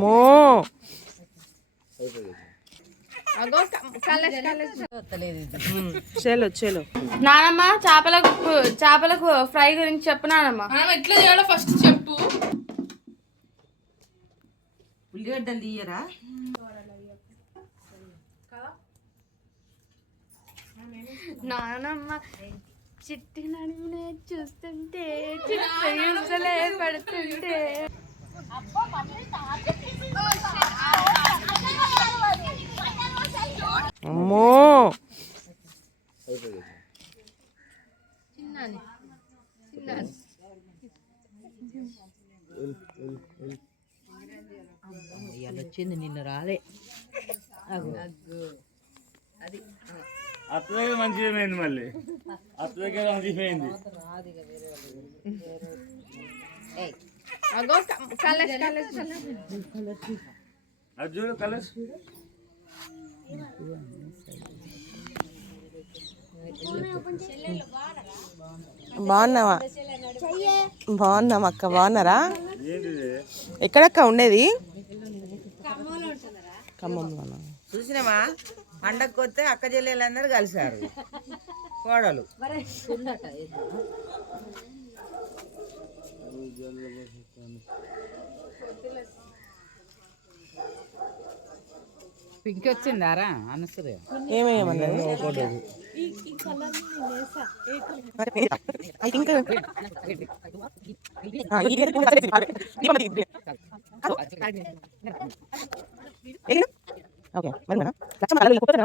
మో చలో చలో నానమ్మ చేపలకు ఫ్రై గురించి చెప్పు నానమ్మ. ఎట్లా చేయాలో ఫస్ట్ చెప్పు. ఉల్లిగడ్డలు తీయరా? నానమ్మ చిట్టి నడుమునే చూస్తుంటే చిట్టలే పడుతుంటే అమ్మో వచ్చింది నిన్న రాలే. అది అత్తగా మంచిగా పోయింది, మళ్ళీ అత్తగా మంచిగా పోయింది. అది చూడు కలర్స్. బాగున్నావా? బాగున్నాం అక్క. బాగున్నారా? ఎక్కడక్క ఉండేది? ఖమ్మంలోనా? చూసినామా, పండగకి వస్తే అక్క చెల్లెలందరూ కలిసారు కోడలు. పింక్ వచ్చిందారా అనసరే? ఏమేమన్నది? ఓకే మరి మేడం లక్ష అలా వెళ్ళిపోతే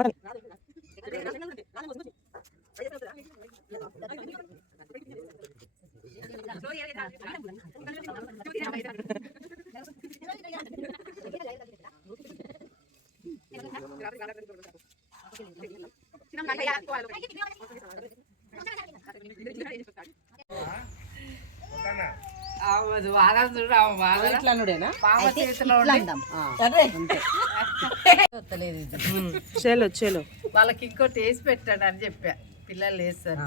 చలో చలో. వాళ్ళకి ఇంకోటి వేసి పెట్టాడు అని చెప్పా, పిల్లలు వేస్తారు.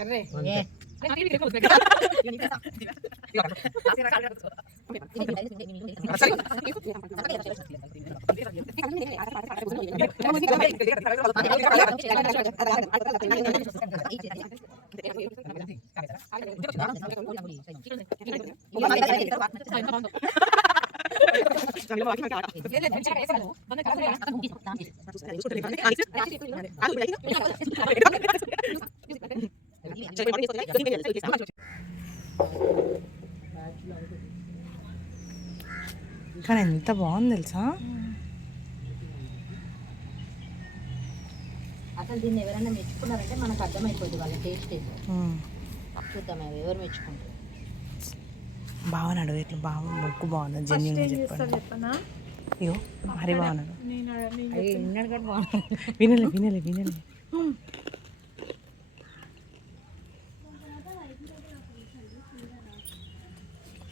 అరే కానీ ఎంత బాగుంది తెలుసా? అసలు దీన్ని ఎవరైనా మెచ్చుకున్నారంటే మనకు అర్థమైపోద్ది వాళ్ళ టేస్ట్ చూద్దాం ఎవరు మెచ్చుకుంటారు. బాగున్నాడు ఇట్లా బాగా మొక్కు బాగున్నాడు. జెన్యున్గా చెప్పండి. అయ్యో మరీ బాగున్నాడు. వినలే వినలే వినలే.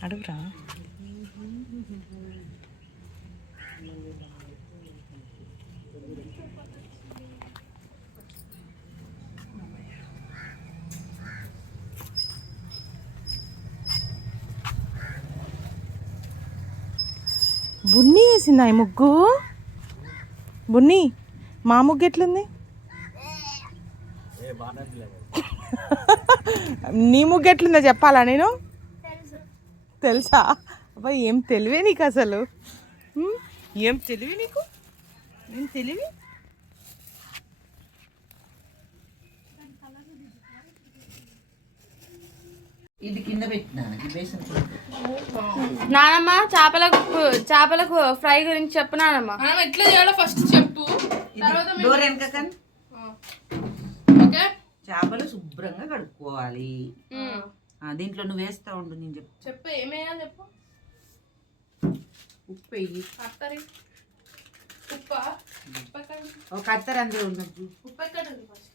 అడుగురా. బున్ని వేసిందా ఈ ముగ్గు? బున్ని మా ముగ్గు ఎట్లుంది? నీ ముగ్గు ఎట్లుందో చెప్పాలా నేను? తెలుసా? అబ్బాయి ఏం తెలివే నీకు అసలు. ఏం తెలివి నీకు? ఏం తెలివి? ఇది కింద పెట్టినా నానమ్మ చేపలకు ఫ్రై గురించి చెప్పు నానమ్మ. ఎట్లా చేయాలో ఫస్ట్ చెప్పు. డోర్ వెనక ఓకే. చేపలు శుభ్రంగా కడుక్కోవాలి. దీంట్లో నువ్వు వేస్తా ఉండు, నేను చెప్పు ఏమేయా చెప్పు. ఉప్పు వేయి. కత్తరి ఒక కత్తెర అందులో ఉన్నది. ఉప్పు ఎక్కడ ఉంది ఫస్ట్?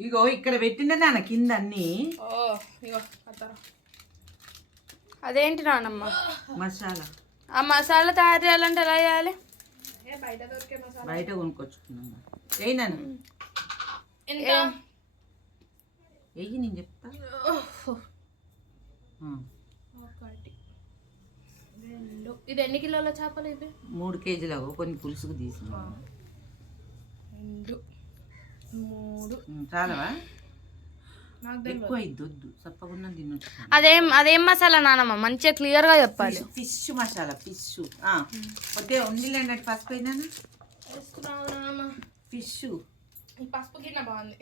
ఇగో ఇక్కడ పెట్టిండే నాన్న కింద అన్ని. ఇగో కత్తర. అదేంటి నానమ్మ? మసాలా. ఆ మసాలా తయారు చేయాలంటే ఎలా చేయాలి? బయట దొరికే మసాలా బయట కొనుక్కొచ్చుకున్నాను. అయినా వెయ్యి, నేను చెప్తా. ఇది ఎన్ని కిలోల చేపలు ఇవి? 3 కేజీలు కొన్ని పులుసుకు తీసుకున్నా. 2 3 చాలవా? నాకు ఎక్కువ వద్దు, చప్పకుండా తినొచ్చు. అదేం మసాలా నానమ్మ? మంచిగా క్లియర్ గా చెప్పాలి. Fish masala, fish okay. ఉండిలేండి పసుపు అయినా ఫిష్. ఈ పసుపు గిన్నె బాగుంది.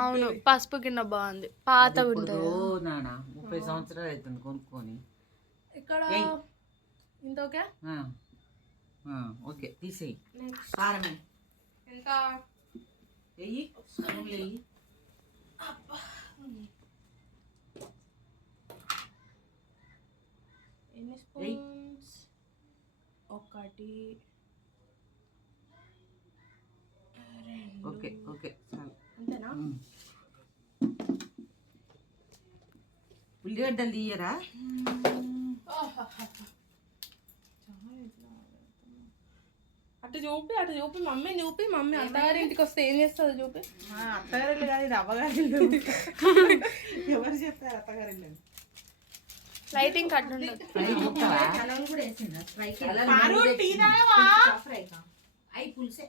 అవును, పసుపు గిన్నె బాగుంది, పాతగా ఉంటుంది. నానా 30 సంవత్సరాలు అవుతుంది కొనుక్కొని. ఇక్కడ ఇంత ఓకే. ఓకే తీసేయి. కారమే ఎంత? వెయ్యి వెయ్యి. ఎన్ని స్పూన్స్? 1 ఓకే ఓకే చాలు. అంతేనా? ఉల్లిగడ్డలు తీయరా? అటు చూపి మమ్మీ అత్తగారింటికి వస్తే ఏం చేస్తుందో చూపి. అత్తగారిల్లు కాదు, ఇది అవ్వగారి. ఎవరు చెప్తారు అత్తగారి? లైటింగ్ కట్ ఉండదు. కలర్ కూడా వేసిందా ఫ్రైకి? అయి పులుసే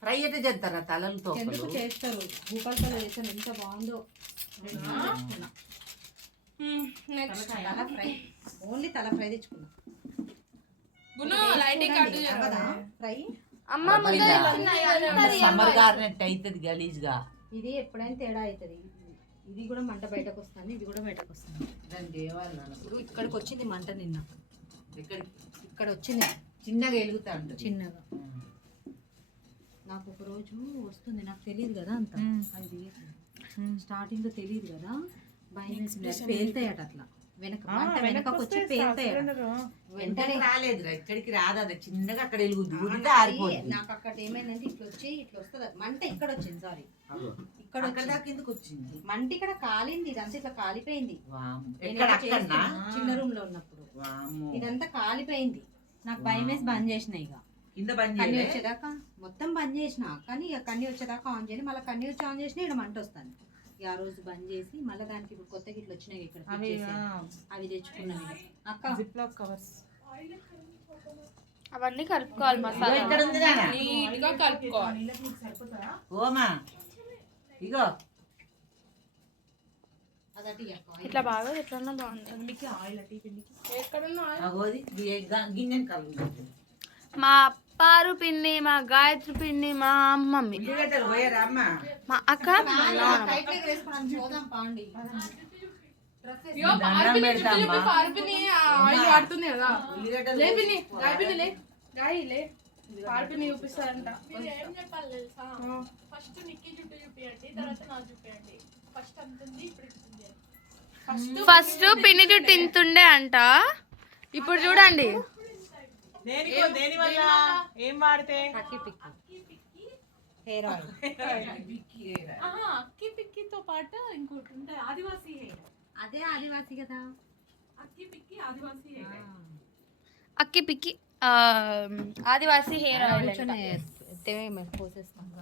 ఫ్రై అయితే చేస్తారా? తలలతో ఎందుకు చేస్తారు? భూపాలతో చేస్తాను, ఎంత బాగుందో. తల ఫ్రై, ఓన్లీ తల ఫ్రై తెచ్చుకున్నా. లైటింగ్ కట్ ఫ్రై అమ్మ సమ్మర్ గారినట్టు అవుతుంది గలీజ్గా. ఇది ఎప్పుడైనా తేడా అవుతుంది. ఇది కూడా మంట బయటకు వస్తుంది, ఇది కూడా బయటకు వస్తుంది. దాని దేవాలి ఇప్పుడు ఇక్కడికి వచ్చింది మంట, నిన్న ఇక్కడ వచ్చింది చిన్నగా వెలుగుతా ఉంటుంది. చిన్నగా. నాకు ఒక రోజు వస్తుంది, నాకు తెలియదు కదా అంత. అది స్టార్టింగ్ లో తెలియదు కదా, భయం వేసింది. పేలుతాయట అట్లా, వెనకకు వచ్చి పేలుతాయట. వెంటనే రాలేదు, ఇక్కడికి రాదు. అది చిన్నగా అక్కడ వెలుగుతుంది, ఆరిపోతుంది. నాకు అక్కడ ఏమైందంటే ఇట్లా వచ్చి ఇట్లా వస్తుంది మంట. ఇక్కడ వచ్చింది, సారీ ఇక్కడ దాకా ఎందుకు వచ్చింది మంట? ఇక్కడ కాలింది, ఇదంతా ఇట్లా కాలిపోయింది. చిన్న రూమ్ లో ఉన్నప్పుడు ఇదంతా కాలిపోయింది. నాకు భయం వేసి బంద్ చేసిన. ఇక కింద బంద్ కన్నీ వచ్చేదాకా మొత్తం బంద్ చేసిన, కానీ ఇక కన్నీ వచ్చేదాకా ఆన్ చేయాలి. మళ్ళీ కన్నీ వచ్చి ఆన్ చేసిన ఇక్కడ మంట వస్తాను. ఇక ఆ రోజు బంద్ చేసి మళ్ళీ దానికి ఇప్పుడు కొత్తగా ఇట్లా వచ్చినాయి ఇక్కడ అవి తెచ్చుకున్నాను. అక్క జిప్లాక్ కవర్స్ అవన్నీ కలుపుకోవాలి. మసాలా ఇక్కడ ఉంది నీట్గా కలుపుకోవాలి. ఓమా ఇగో అదటి ఇట్లా బాగా ఎట్లన్నా బాగుంది. ఎక్కడున్నా అగోది గిన్నెని కలుగుతుంది. మా అప్పారు పిన్ని, మా గాయత్రి పిన్ని, మా మమ్మీ, ఉల్లిగడ్డలు పోయారా అమ్మ? మా అక్క. పోదాం పాండి. పార్పిని ఆయిల్ వాడుతుంది కదా. ఉల్లిగడ్డలు లేపిని గాయపిని లే గాయలే పార్పిని చూపిస్తారంట. ఏం చెప్పాలి తెలుసా? ఫస్ట్ నిక్కీ జుట్టు చూపియండి, తర్వాత నా చూపియండి. ఫస్ట్ అంతుంది, ఇప్పుడు ఇంతుంది. ఫస్ట్ పిన్ని జుట్టు ఇంతుండే అంట, ఇప్పుడు చూడండి. దేని వల్ల ఏం వాడితే? అక్కి పిక్కి హెయిర్ ఆయిల్. అక్కి పిక్కితో పాటు ఇంకోటి ఉంటుంది, ఆదివాసీ హెయిర్. అదే ఆదివాసి కదా, అక్కి Pikki Adivasi hair. Akki Pikki Adivasi hair oil.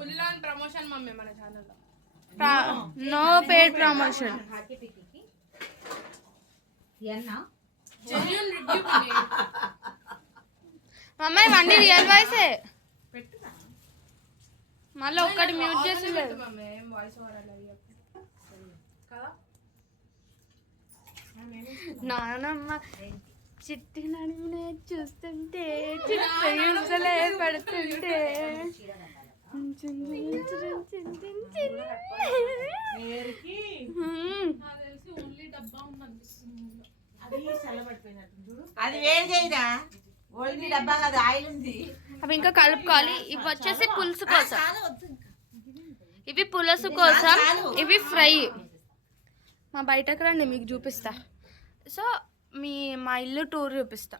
Full on promotion mummy మన ఛానల్లో. No paid promotion. Akki Pikki ఎన్నా జెన్యూన్ రివ్యూ మమ్మీ ఇవన్నీ రియల్ వాయిసే. మళ్ళీ ఒక్కటి మ్యూట్ చేసి మమ్మీ వాయిస్ ఓవర్ అలా కదా. నానమ్మ చిట్టి నడుమునే చూస్తుంటే చిట్టలే పడుతుంటే ఓన్లీ డబ్బా ఉందనిపిస్తుంది. అది వేడి చేయరా? ఓన్లీ డబ్బా కాదు, ఆయిల్ ఉంది. అవి ఇంకా కలుపుకోవాలి. ఇవి వచ్చేసి పులుసు కోసం, ఇవి పులుసు కోసం, ఇవి ఫ్రై. మా బయటకు రండి, మీకు చూపిస్తా. సో మా ఇల్లు టూర్ చూపిస్తా.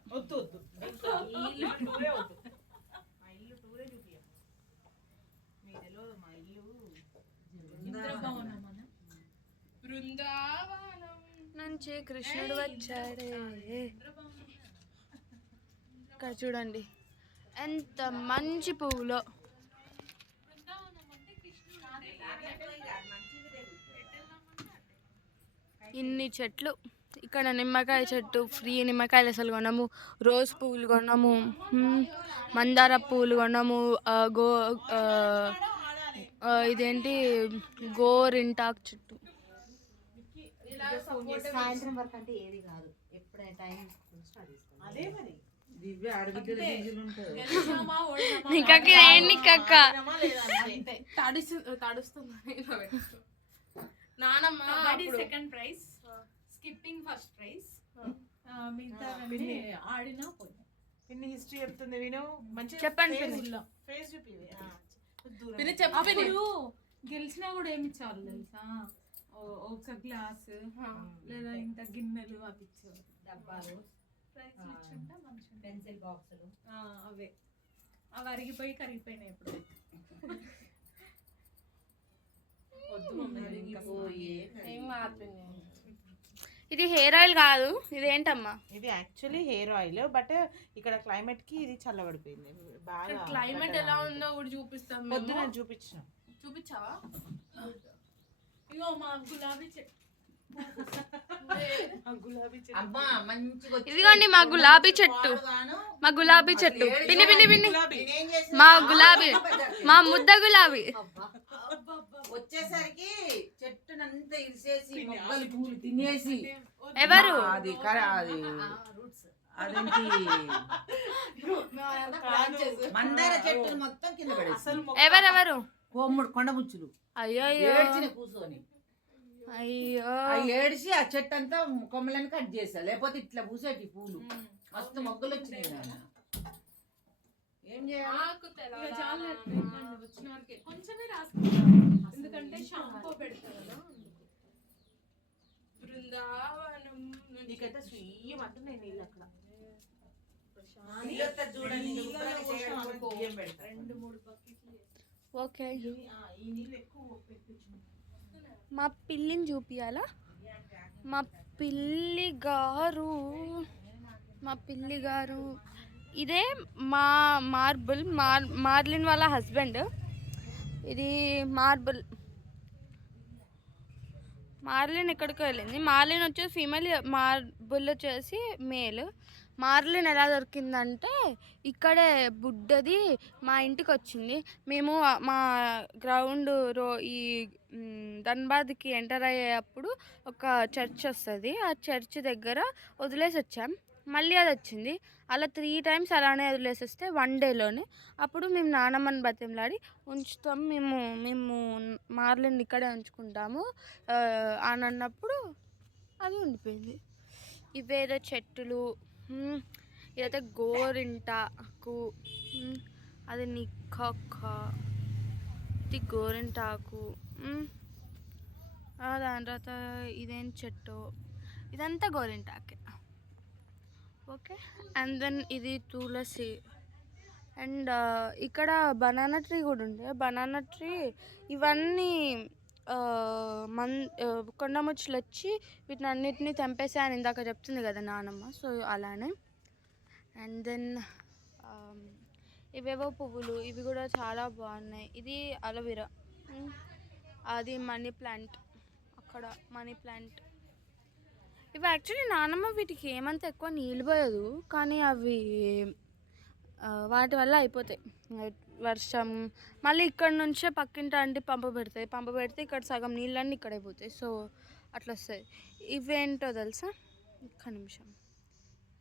బృందావనం నుంచి కృష్ణుడు వచ్చాడే. ఇక్కడ చూడండి ఎంత మంచి పువ్వులో. ఇన్ని చెట్లు ఇక్కడ నిమ్మకాయ చెట్టు, ఫ్రీ నిమ్మకాయలు అసలు కొనము. రోజ్ పువ్వులు కొనము, మందార పువ్వులు కొనము, ఇదేంటి గోరింటాకు చెట్టు. సాయంత్రం వరకు అంటే ఏది కాదు, ఎప్పుడే టైం స్టార్ట్ చేస్తాం. దివ్య ఆడబిడ్డల బీజులు ఉంటుంది. నిక్కకి ఏం నిక్కక్క తడుస్తుంది నానమ్మ. Second prize, skipping first prize, మిగతా ఆడినా పోయి. పిన్ని హిస్టరీ చెప్తుంది విను. మంచి చెప్పండి ఫేస్ చూపి. పిన్ని చెప్పు పిన్ని. గెలిచినా కూడా ఏమి ఇచ్చారు తెలుసా? ఒక గ్లాస్ లేదా ఇంత గిన్నెలు అవి ఇచ్చారు, డబ్బాలు పెన్సిల్ బాక్సులు. అవే అవి అరిగిపోయి కరిగిపోయినాయి ఇప్పుడు. ఇది హెయిర్ ఆయిల్ కాదు, ఇది ఏంటమ్మా? ఇది యాక్చువల్లీ హెయిర్ ఆయిల్, బట్ ఇక్కడ క్లైమేట్ కి ఇది చల్లబడిపోయింది బాగా. క్లైమేట్ ఎలా ఉందో కూడా చూపిస్తాం. పొద్దున చూపించిన. చూపించావా? ఇగో మా గులాబీ చెట్టు. అబ్బా మంచిగా ఇదిగోండి మా గులాబీ చెట్టు, మా గులాబీ చెట్టు. పిన్ని పిన్ని పిన్ని, మా గులాబీ, మా ముద్ద గులాబీ. వచ్చేసరికి చెట్టునంతా ఇరిసేసి మొగ్గలు పూలు తినేసి ఎవరు? అది అదేంటి మందార చెట్టును మొత్తం కింద పడేసి ఎవరెవరు? కోమ్ముడు కొండముచ్చులు అయ్యో ఏడ్చిన కూర్చొని అయ్యో ఏడిసి ఆ చెట్టు అంతా కొమ్మలని కట్ చేసా, లేకపోతే ఇట్లా పూసేటి పూలు మస్తు మొగ్గలు వచ్చినాయి. నాన్న ఏం చేయాలి? వచ్చిన వరకే కొంచెమే రాసుకుంటాం, ఎందుకంటే షాంపూ పెడతారు కదా. బృందావనం నీకైతే స్వీయం అంటున్నాయి నీళ్ళు అక్కడ. చూడండి 2-3 బకెట్లు. ఓకే, ఈ నీళ్ళు ఎక్కువ పెట్టించు. మా పిల్లిని చూపియాలా? మా పిల్లి గారు ఇదే మా మార్లిన్ వాళ్ళ హస్బెండ్. ఇది మార్లిన్ ఎక్కడికో వెళ్ళింది. మార్లిన్ వచ్చేసి ఫీమేల్, మార్బుల్ వచ్చేసి మేల్. మార్లిన్ ఎలా దొరికిందంటే ఇక్కడే బుడ్డది మా ఇంటికి వచ్చింది. మేము మా గ్రౌండ్ ఈ ధన్బాద్కి ఎంటర్ అయ్యేటప్పుడు ఒక చర్చ్ వస్తుంది, ఆ చర్చ్ దగ్గర వదిలేసి వచ్చాం. మళ్ళీ అది వచ్చింది. అలా 3 times అలానే వదిలేసి వస్తే 1 dayలోనే. అప్పుడు మేము నానమ్మని బతిమలాడి ఉంచుతాం, మేము మార్లిన్ ఇక్కడే ఉంచుకుంటాము అని అన్నప్పుడు అది ఉండిపోయింది. ఇవేదో చెట్టులు, ఇదైతే గోరింటాకు, అది నిక్కక్క, ఇది గోరింటాకు. దాని తర్వాత ఇదేం చెట్టు, ఇదంతా గోరింటాకే. ఓకే, అండ్ దెన్ ఇది తులసి. అండ్ ఇక్కడ బనానా ట్రీ కూడా ఉండే. బనానా ట్రీ ఇవన్నీ కొండముచ్చులు వచ్చి వీటిని అన్నిటినీ తెంపేసాయని ఇందాక చెప్తుంది కదా నానమ్మ, సో అలానే. అండ్ దెన్ ఇవేవో పువ్వులు, ఇవి కూడా చాలా బాగున్నాయి. ఇది అలోవెరా, అది మనీ ప్లాంట్, అక్కడ మనీ ప్లాంట్. ఇవి యాక్చువల్లీ నానమ్మ వీటికి ఏమంత ఎక్కువ నీళ్ళు పోయదు, కానీ అవి వాటి వల్ల అయిపోతాయి. వర్షం మళ్ళీ ఇక్కడ నుంచే పక్కింటి ఆంటీ పంపు పెడితే ఇక్కడ సగం నీళ్ళన్నీ ఇక్కడ అయిపోతాయి. సో అట్లా వస్తాయి. ఇవేంటో తెలుసా? ఒక్క నిమిషం,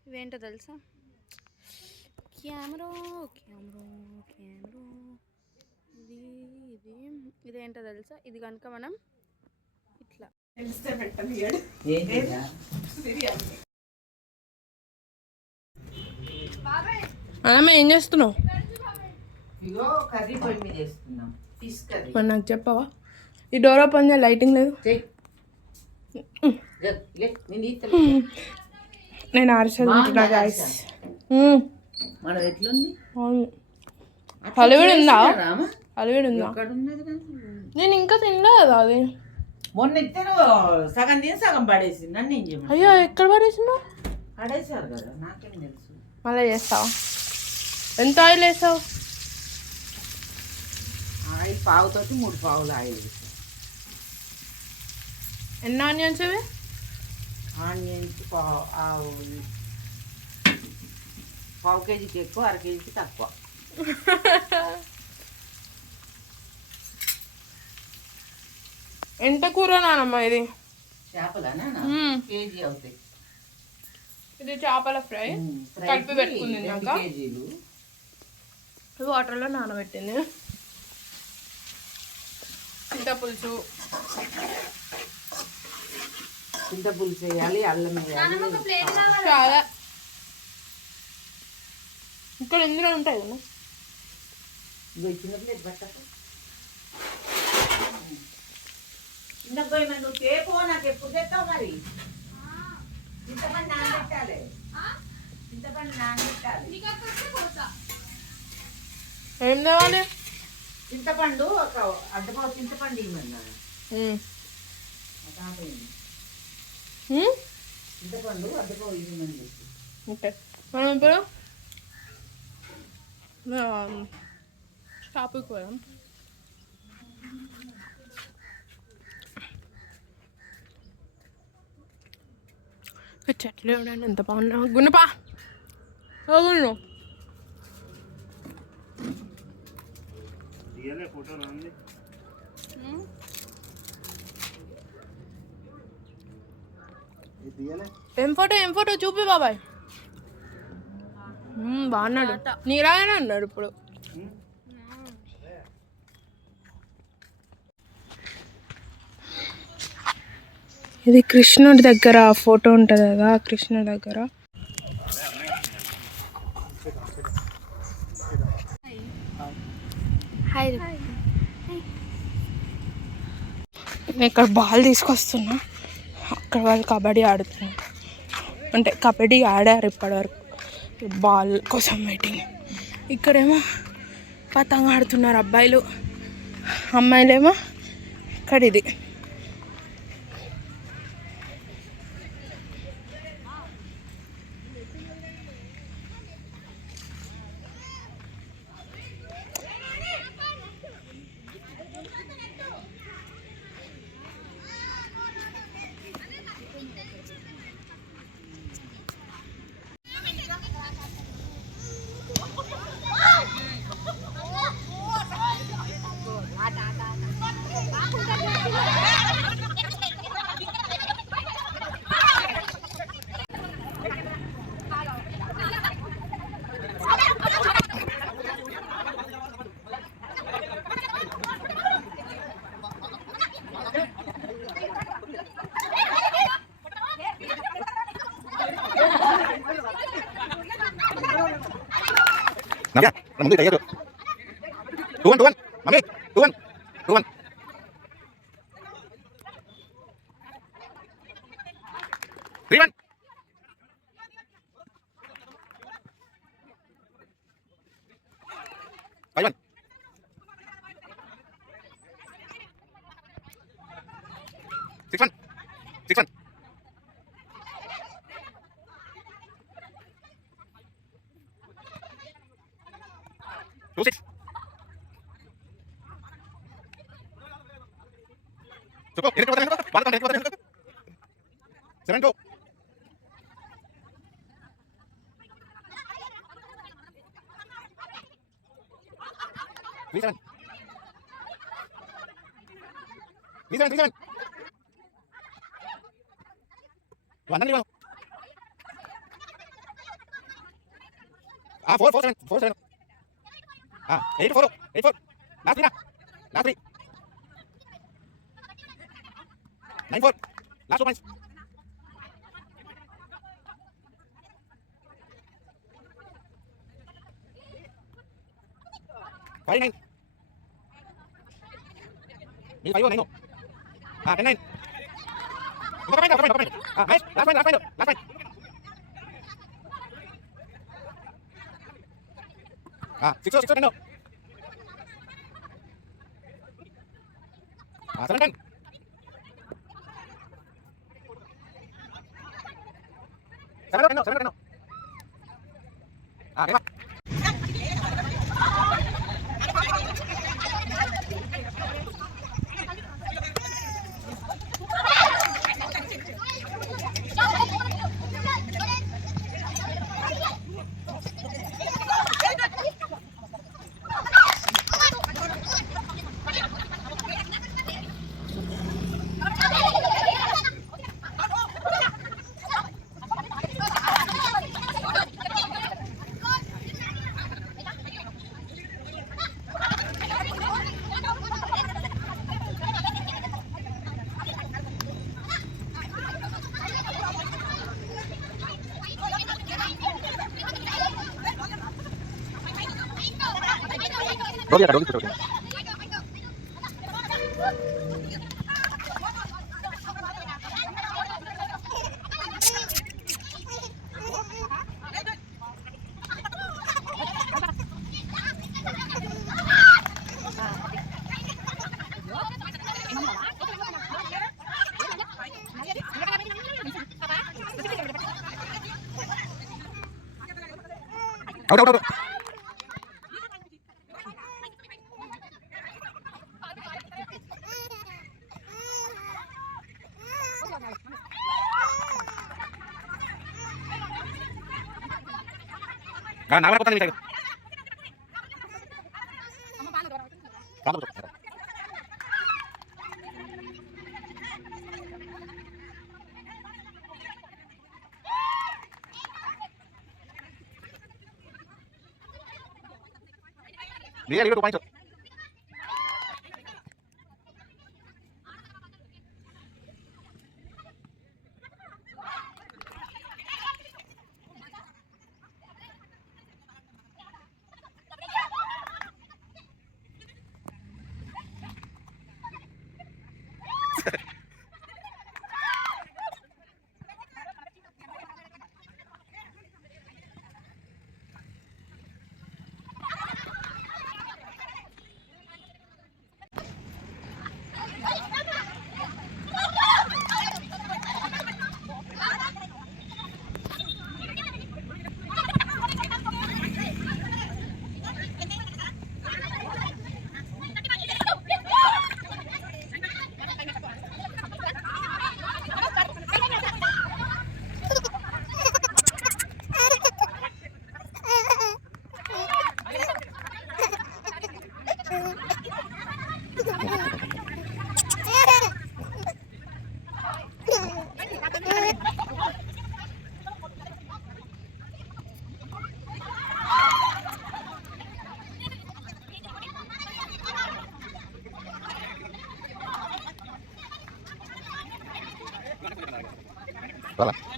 ఇవేంటో తెలుసా? కెమెరా ఇదేంటో తెలుసా? ఇది కనుక మనం ఇట్లా ఏం చేస్తున్నావు? ఇగో కర్రీ పొయ్యి మీద చేస్తున్నాం, ఫిష్ కర్రీ. మరి నాకు చెప్పవా? ఈ డోర్ ఓపెన్ చేయ, లైటింగ్ లేదు. నేను అరిసెలు తింటున్నా గాయ్స్. మన ఎట్లుంది? హలివిడి ఉందా? ఎక్కడ ఉన్నది? నేను ఇంకా తినలేదు కదా అది. మొన్న ఇద్దరు సగం తిని సగం పడేసి నన్ను ఏం చేయమని. అయ్యో ఎక్కడ పడేసినావు? పడేసారు కదా, నాకేం తెలుసు. మళ్ళీ చేస్తావా? ఎంత ఆయిల్ వేసావు? ఆయిల్ పావుతోటి 3 పావులు ఆయిల్ వేసి. ఎన్ని ఆనియన్స్ ఇవి? ఆనియన్స్ పావు కేజీకి ఎక్కువ, అర కేజీకి తక్కువ. ఎంత కూర నానమ్మ ఇది? చేపలనా కేజీ అవుతాయి. ఇది చేపల ఫ్రై కలిపి పెట్టుకుంది 2 కేజీలు. వాటర్లో నానబెట్టింది. చింతపులుసు వేయాలి, అల్లం వేయాలి. చాలా ఇక్కడ ఇందులో ఉంటాయి కదా. చిన్న ప్లేట్ పట్టకు. చిన్న పోయి మరి నువ్వు చేపో, నాకు ఎప్పుడు తెస్తావు మరి? చింతపండు నానబెట్టాలి. ఏం తేవాలి? చింతపండు ఒక అడ్డపావు చింతపండు ఇవ్వమన్నా. చింతపండు అడ్డపావు ఇవ్వమని చెప్పి. ఓకే, మనం ఇప్పుడు షాపుకి పోయాం. చెట్లు చూడండి ఎంత బాగున్నా. గున్నపా గున్ను ఫోటో రాండి. ఏం ఫోటో చూపి బాబాయ్. బాగున్నాడు, నీరాగానే ఉన్నాడు ఇప్పుడు. ఇది కృష్ణుడి దగ్గర ఫోటో ఉంటుంది కదా, కృష్ణుడి దగ్గర. నేను ఇక్కడ బాల్ తీసుకొస్తున్నా. అక్కడ వాళ్ళు కబడ్డీ ఆడుతున్నారు, అంటే కబడ్డీ ఆడారు ఇప్పటివరకు. బాల్ కోసం వెయిటింగ్. ఇక్కడేమో పతంగ ఆడుతున్నారు అబ్బాయిలు, అమ్మాయిలేమో ఇక్కడ ఇది. Nắm nha, làm người thấy được. Tuan, mami, tuan. 3 1. 5 1. 6 1. 6 1. 2 6. Cukup, ini kekuatan. 7 2. 3 7. 3 7. 1 4 7. 4 7. 8 4. Last 3 Last 3. 9 4. Last 2 points. 5 9. Ini 5 9. 10 9. Nice. Last point. 6 6 10. 7 10. 7 10. Lima. Doggy का डोगी छोड़ दो आउट आउट आउट नागरा पता नहीं लिया लिया 2 पॉइंट Voilà.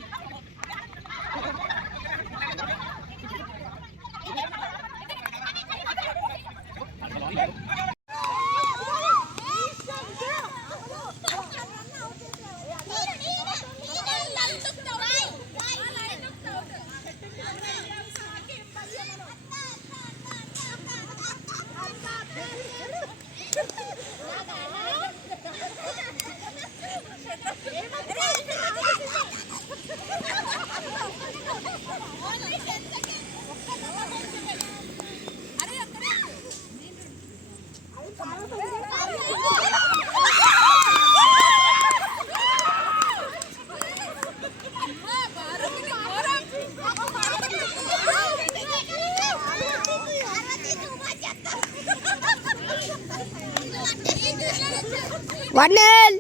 వన్నెల్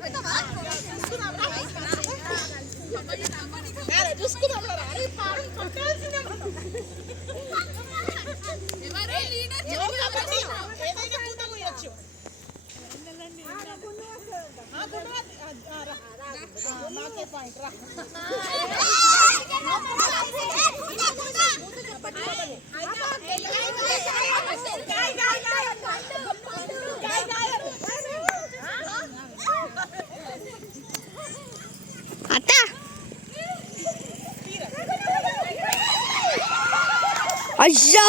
అత్త అయ్యా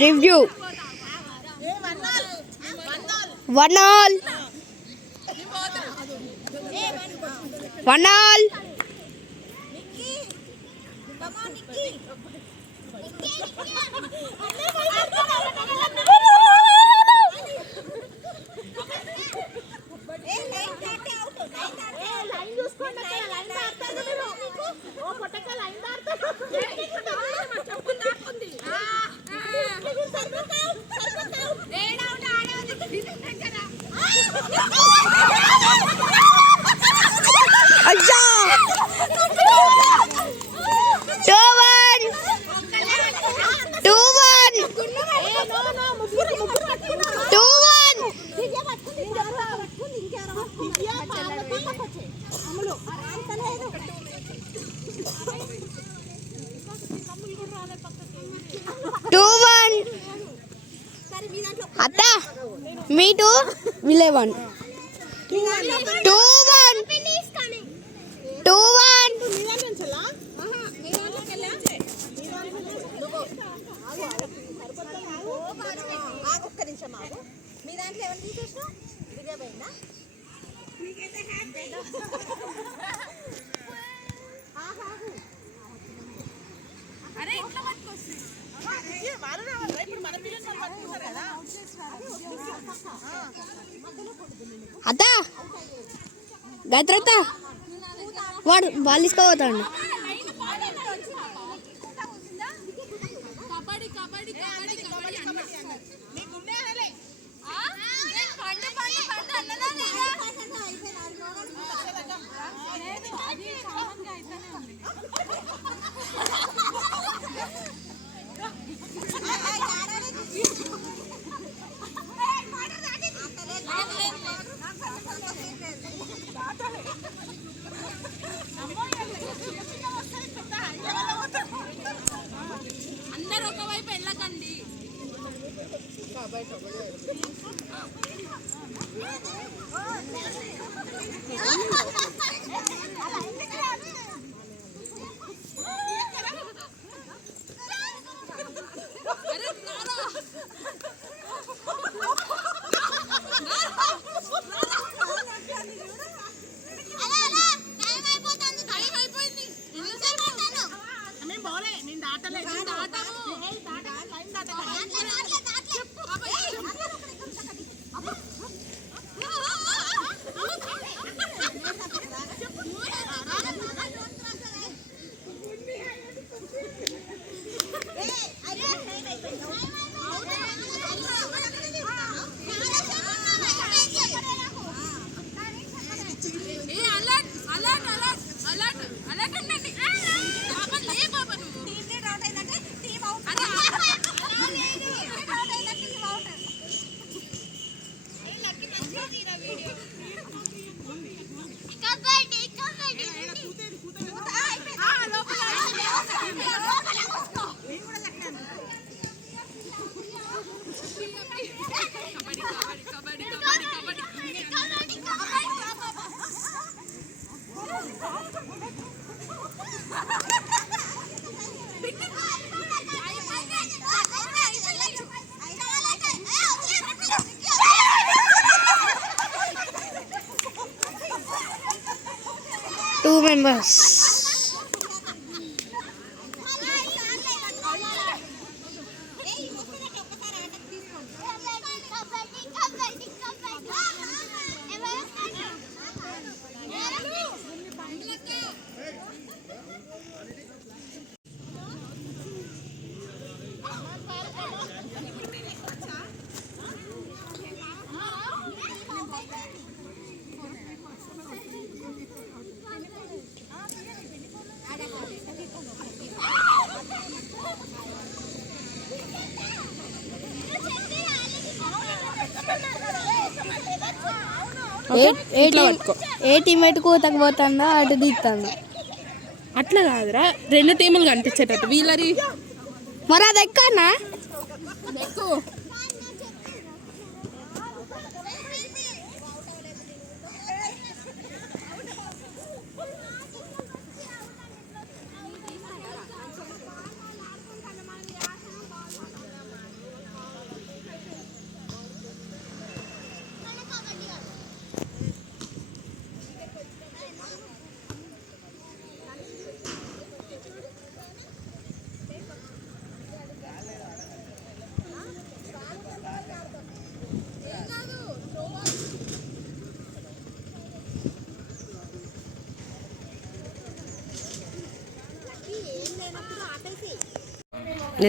రివ్యూ 1-1 1-1 అయ్యా 2-1 2-1 అత్త మీ 2 విలే 1 2 1 ఒక్క నిమిషం ఆగు. మీ దాంట్లో ఎవరు తీసేసినా విజయ పోయిందా? అత్త గత్రత్త వాడు బాల్ తీసుకోపోతాడు. అందరూ ఒకవైపు వెళ్ళకండి. Two members. ఏ టీం ఎటు కూతకపోతుందో అటు తీస్తాను. అట్లా కాదురా, 2 టీములు కనిపించేటట్టు వీళ్ళరి. మరి అది ఎక్కన్నా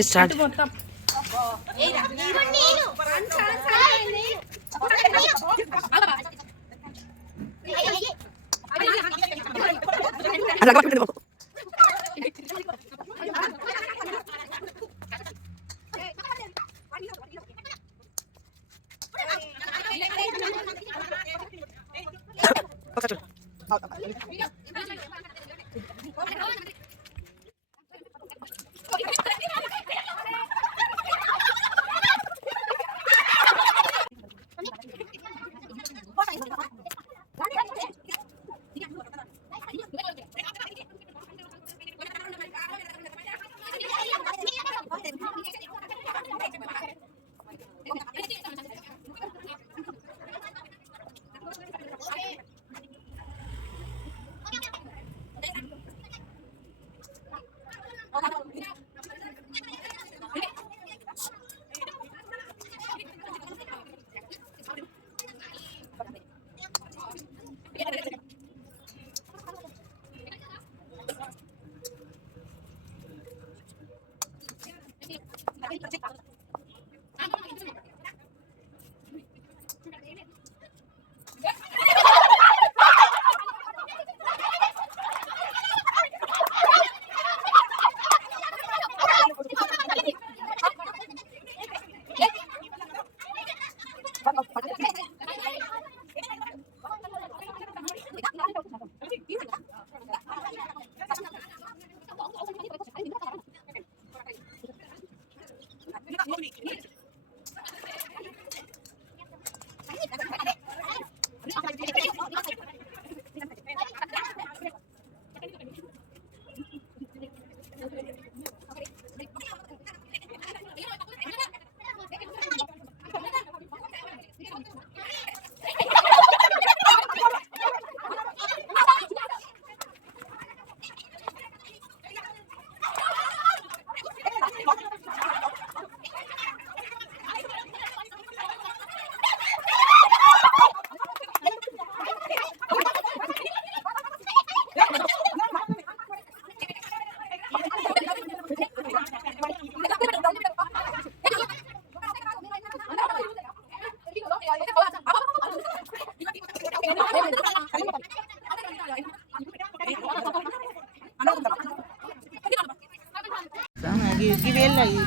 స్టార్ట్.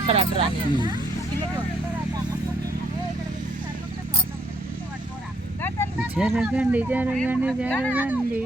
అక్కడ అటు రాని జరగండి జరగండి జరగండి.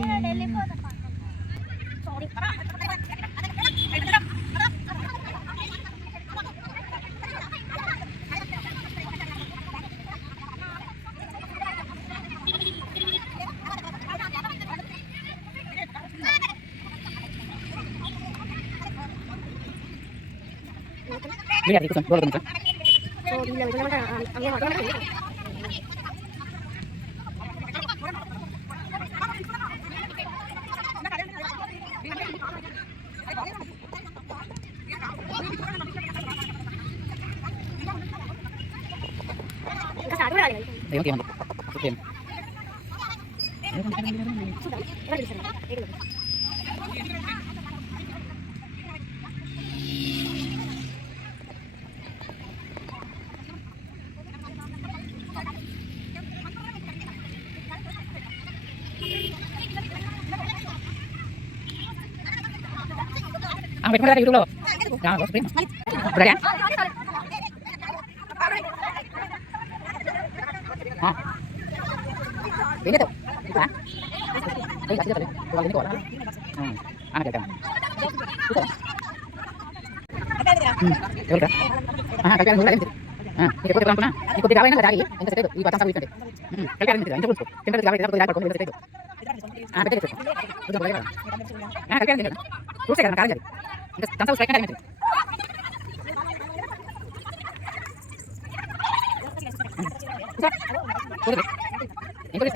Ini